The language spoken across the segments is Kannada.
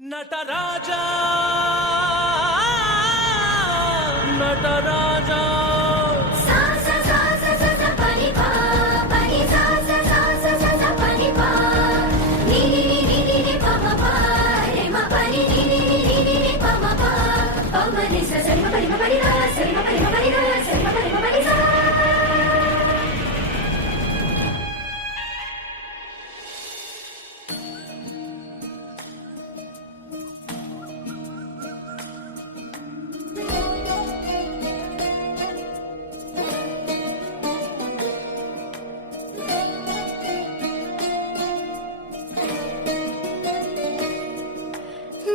ನಟರಾಜ ನಟರಾಜ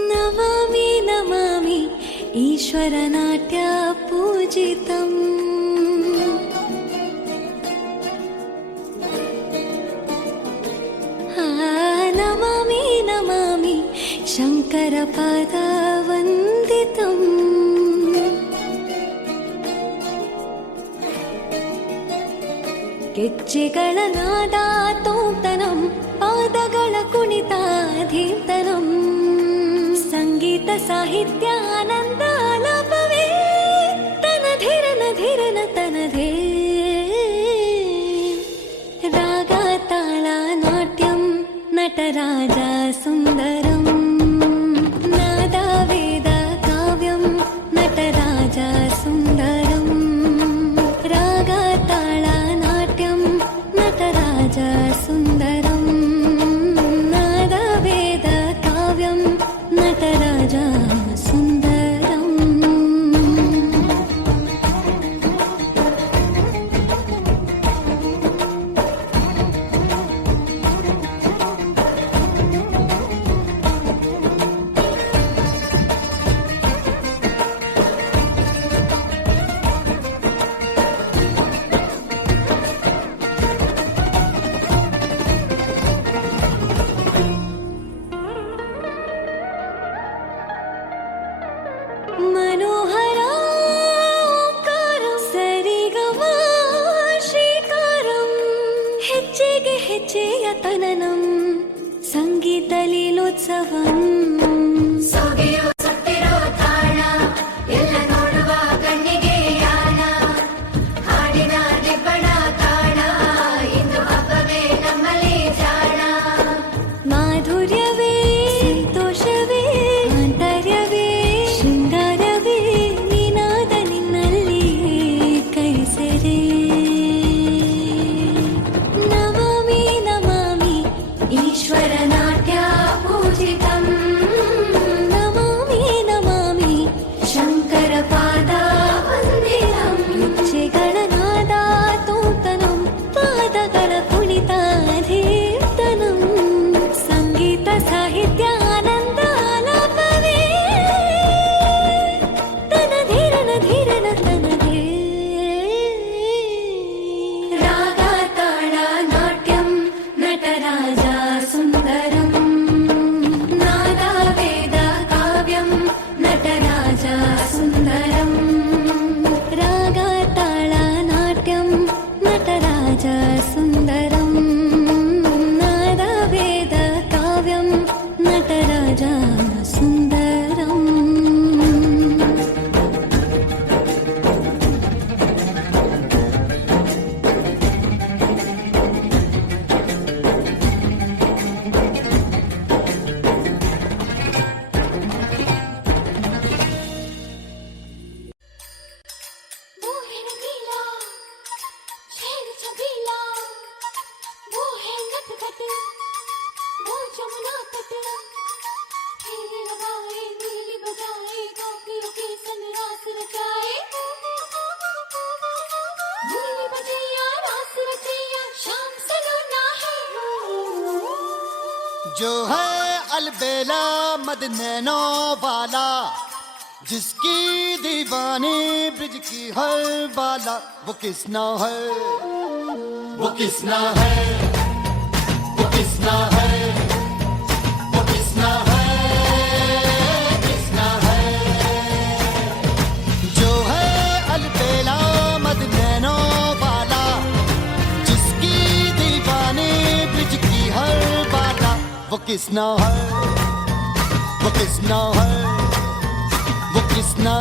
ನಮಾಮಿ ನಮಾಮಿ ಈಶ್ವರನಾಟ್ಯ ಪೂಜಿತಂ ನಮಾಮಿ ನಮಾಮಿ ಶಂಕರ ಪಾದ ವಂದಿತಂ ಗೆಜ್ಜೆಗಳ ನಾದ ತೋಂತನಂ ಪಾದಗಳ ಕುಣಿತ ಧೀಂತನಂ ಸಂಗೀತ ಸಾಹಿತ್ಯ ಆನಂದ ಆಲಾಪವೇ ತನಧಿರನ ಧಿರನ ತನಧೇ ರಾಗ ತಾಳ ನಾಟ್ಯಂ ನಟರಾಜ ಸುಂದರಂ ನಾದ ವೇದ ಕಾವ್ಯಂ ನಟರಾಜ ಸುಂದರಂ ರಾಗ ತಾಳ ನಾಟ್ಯಂ ನಟರಾಜ ಸುಂದರಂ ನಾದ ವೇದ ಕಾವ್ಯಂ ನಟರಾಜ ಸುಂದರಂ ಮನೋಹರ ಓಂಕಾರಂ ಸರಿಗಮ ಶ್ರೀಕಾರಂ ಹೆಜ್ಜೆಗೆ ಹೆಜ್ಜೆಯ ತನನಂ ಸಂಗೀತ ಲೀಲೋತ್ಸವಂ ಸೊಗೆಯೋ ಸತ್ತಿರೋ ತಾಣ ಎಲ್ಲ ನೋಡುವ ಕಣ್ಣಿಗೆ ಯಾಣ ಹಾಡಿನ ದಿಬ್ಬಣ ತಾಣ ಇಂದು ಹಬ್ಬವೇ ನಮ್ಮಲ್ಲಿ ಜಾಣ ಮಾಧುರ್ಯವೇ ಸಂತೋಷವೇ ಆಂತರ್ಯವೇ ಶೃಂಗಾರವೇ ನಿನಾದ ನಿನ್ನಲ್ಲಿ ಕೈಸೆರೆ ನಮಾಮಿ ನಮಾಮಿ ಈಶ್ವರ ನಾಟ್ಯ ಪೂಜಿತಂ ನಮಾಮಿ ನಮಾಮಿ ಶಂಕರ ಪಾದ ವಂದಿತಂ ಗೆಜ್ಜೆಗಳ ನಾದ ತೋಂತನಂ ಪಾದಗಳ ಕುಣಿತ ಧೀರ್ತನಂ ಸಂಗೀತ ಸಾಹಿತ್ಯ ಆನಂದ ಆಲಾಪವೇ ತನಧಿರನ ಧಿರನ ತನಧೇ ರಾಗ ತಾಳ ನಾಟ್ಯಂ ನಟರಾಜ ಸುಂದರಂ ನಾದ ವೇದ ಕಾವ್ಯಂ ನಟರಾಜ ಸುಂದರಂ ರಾಗ ತಾಳ ನಾಟ್ಯಂ ನಟರಾಜ ಸುಂದರಂ ನಾದ ವೇದ ಕಾವ್ಯಂ ನಟರಾಜ ಸುಂದರಂ वो है रंगीला शेर छबीला वो है नटखट वो जमुना तट फेरे लगाए नीली बजाए गोपियों के संग रास रचाए नीली बजैया रास रचैया शाम सलोना है जो है अलबेला मद नैनो वाला जिसकी दीवानी ब्रिज की हर बाला वो किसना है वो किसना है वो किसना है वो किसना है किसना है जो है अलबेला मद नैनो वाला जिसकी दीवानी ब्रिज की हर बाला वो किसना है वो किसना है, वो किसना